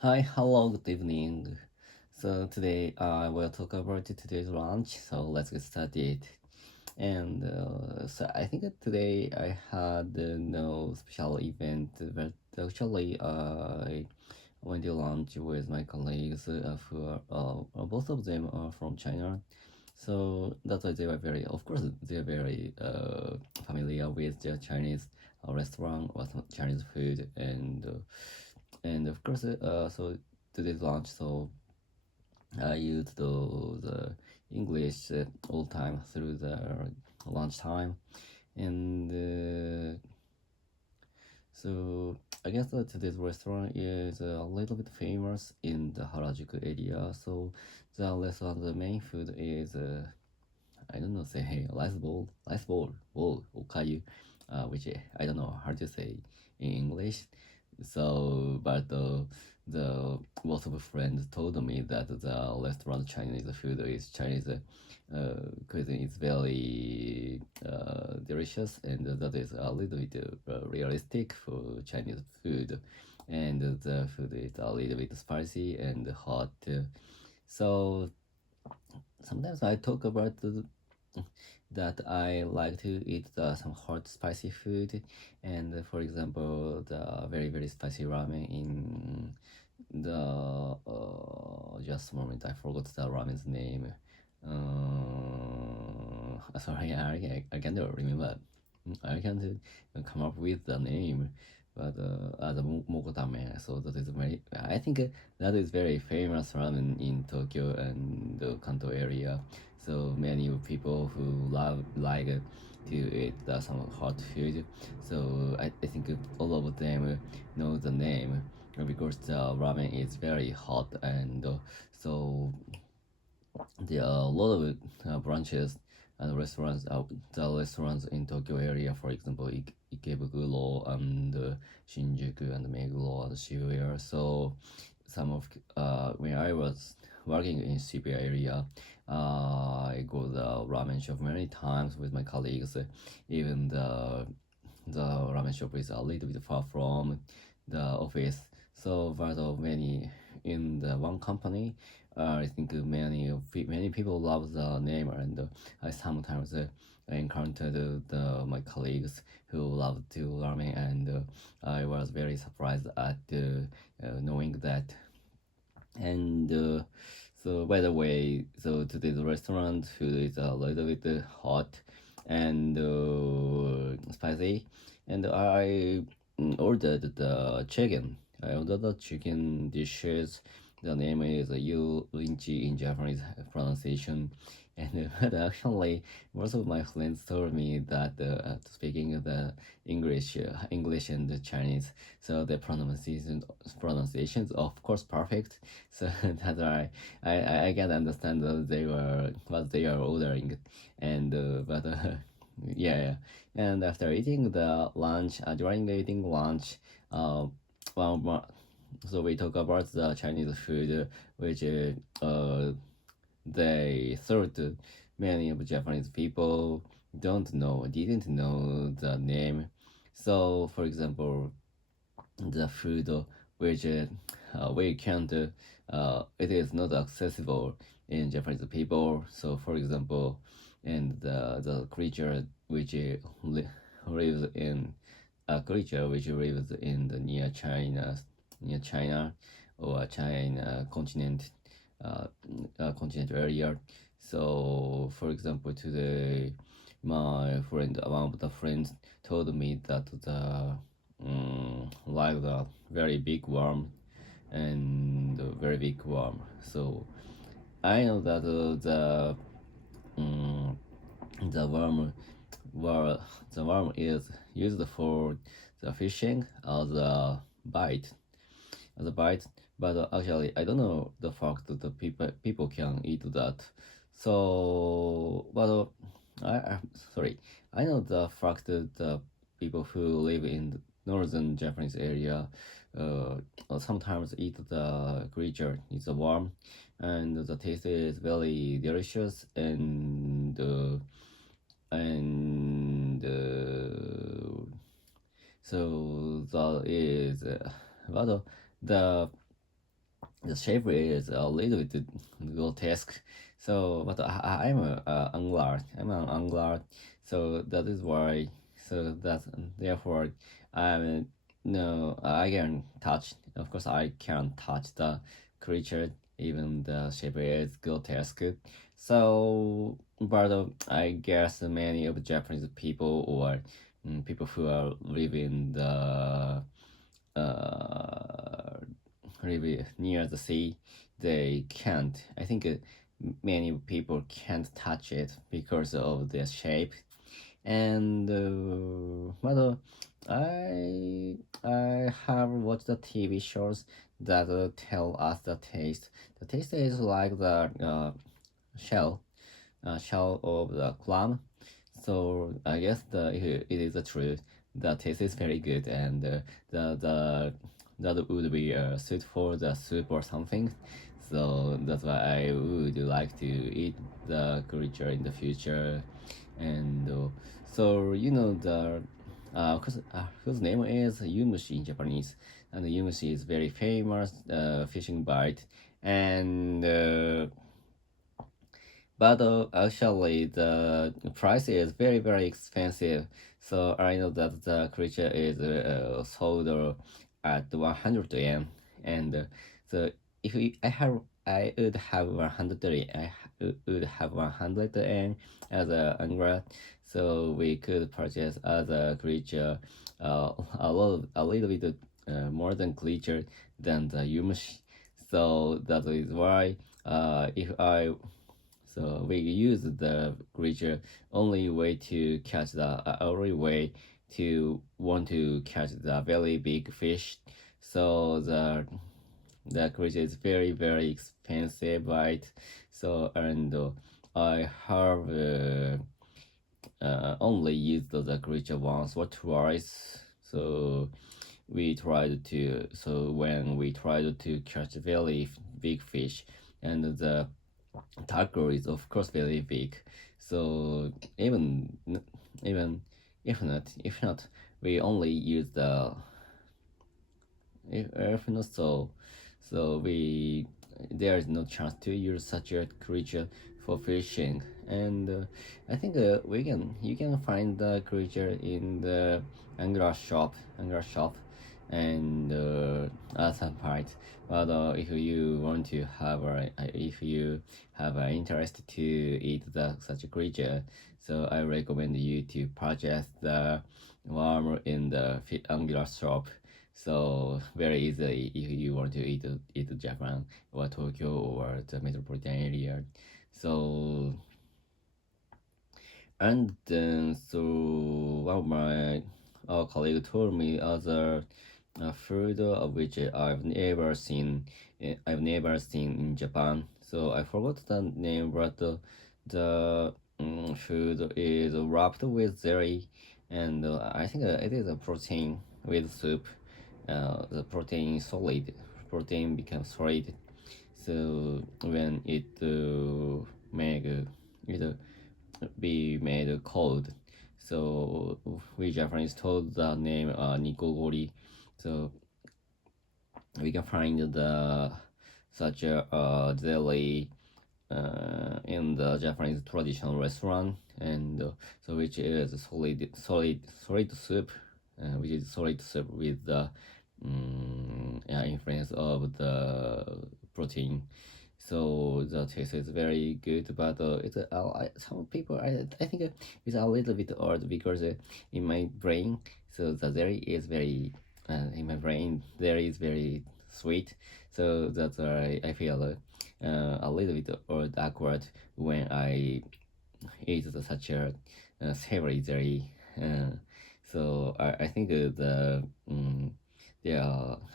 Hi, hello, good evening. So today I will talk about today's lunch. So let's get started. And so I think that today I had no special event, but actually I went to lunch with my colleagues who are both of them are from China. So that's why they were very, of course, they're very familiar with the Chinese restaurant or some Chinese food, and of course, so today's lunch, so I used the English all time through the lunchtime, and so I guess that today's restaurant is a little bit famous in the Harajuku area. So the restaurant, the main food is I don't know, say hey, rice bowl, okayu, which I don't know how to say in English. So, but the both of friends told me that the restaurant Chinese food is Chinese cuisine is very delicious, and that is a little bit realistic for Chinese food, and the food is a little bit spicy and hot. So sometimes I talk about that I like to eat some hot spicy food, and for example the very spicy ramen in the just a moment, I forgot the ramen's name. Sorry, I can't remember. I can't come up with the name, but the Mokotame. So that is very. I think that is very famous ramen in Tokyo and the Kanto area. So many people who love like to eat some hot food. So I think all of them know the name because the ramen is very hot, and so there are a lot of branches and restaurants. The restaurants in Tokyo area, for example, Ikebukuro and Shinjuku and Meguro and Shibuya. So some of when I was working in Shibuya area, I go the ramen shop many times with my colleagues. Even the ramen shop is a little bit far from the office, so but many in the one company. I think many people love the name, and I sometimes encountered my colleagues who love to ramen, and I was very surprised at knowing that. And so by the way, so today's restaurant food is a little bit hot and spicy, and I ordered the chicken. I ordered the chicken dishes. The name is Yurinchi in Japanese pronunciation, and but actually most of my friends told me that speaking the English and the Chinese, so the pronunciations of course perfect. So that's why I can understand that they were what they are ordering, and but yeah, yeah. And after eating the lunch, during the eating lunch, uh, well, so we talk about the Chinese food, which they thought many of Japanese people didn't know the name. So, for example, the food which we can't it is not accessible in Japanese people. So for example, and the creature which lives in a creature which lives in the near China or China continent, continent area. So for example, today my friend, one of the friends told me that the like the very big worm and very big worm. So I know that um, the worm, were the worm is used for the fishing as a bite, as a bite. But actually, I don't know the fact that the people can eat that. So, but I sorry, I know the fact that the people who live in the northern Japanese area sometimes eat the creature. It's a worm, and the taste is very delicious, and so that is but the the shape is a little bit grotesque. So, but I'm a angler. I'm an angler, so that is why. So that therefore, I'm no, I can touch. Of course, I can touch the creature, even the shape is grotesque. So, but I guess many of Japanese people or people who are living the uh, really near the sea, they can't. I think many people can't touch it because of the shape. And I have watched the TV shows that tell us the taste. The taste is like the shell, shell of the clam. So I guess it is the truth. The taste is very good, and the that would be suit for the soup or something. So that's why I would like to eat the creature in the future, and so the whose name is Yumushi in Japanese, and Yumushi is very famous fishing bite, and but actually the price is very very expensive. So I know that the creature is sold at 100 yen, and so if I would have 100 yen, would have 100 yen as a angler, so we could purchase other creature a little bit more than creature than the yumashi. So that is why if I so we use the creature only way to catch the only way to want to catch the very big fish. So the creature is very very expensive, right? So and I have only used the creature once or twice. So we tried to so when we tried to catch a very big fish, and the taco is of course very big. So even if not we only use the if not so we there is no chance to use such a creature for fishing. And I think we can you can find the creature in the angler shop and at some point. But if you want to have if you have an interest to eat such a creature, so I recommend you to purchase the worm in the angler shop. So very easily if you want to eat Japan or Tokyo or the metropolitan area. So and then so one of my colleague told me other food of which I've never seen in Japan. So I forgot the name, but the food is wrapped with jelly, and I think it is a protein with soup. The protein becomes solid. So when make it be made cold. So we Japanese told the name nikogori. So we can find the such a jelly in the Japanese traditional restaurant, and so which is solid soup, which is solid soup with the yeah, influence of the protein. So the taste is very good, but some people I think it's a little bit odd because in my brain, so the dairy is very in my brain dairy is very sweet, so that's why I feel a little bit odd awkward when I eat such a savory dairy. So I think I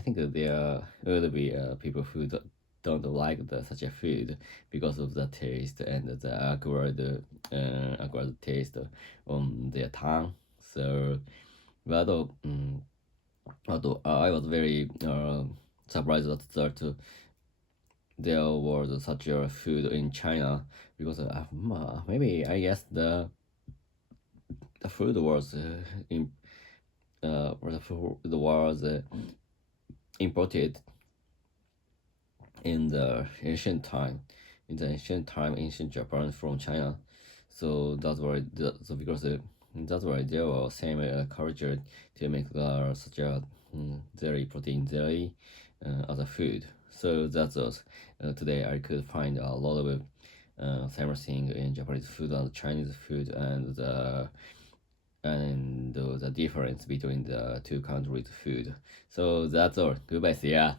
think there will be people who don't like such a food because of the taste and the awkward taste on their tongue. So, but although I was very surprised that there was such a food in China because maybe I guess the food was in or the food was imported in the ancient time, ancient Japan from China. So that's why because that's why there was same culture to make such a dairy protein dairy as a food. So that's us. Today I could find a lot of famous thing in Japanese food and Chinese food, and the difference between the two countries' food. So that's all. Goodbye. See ya.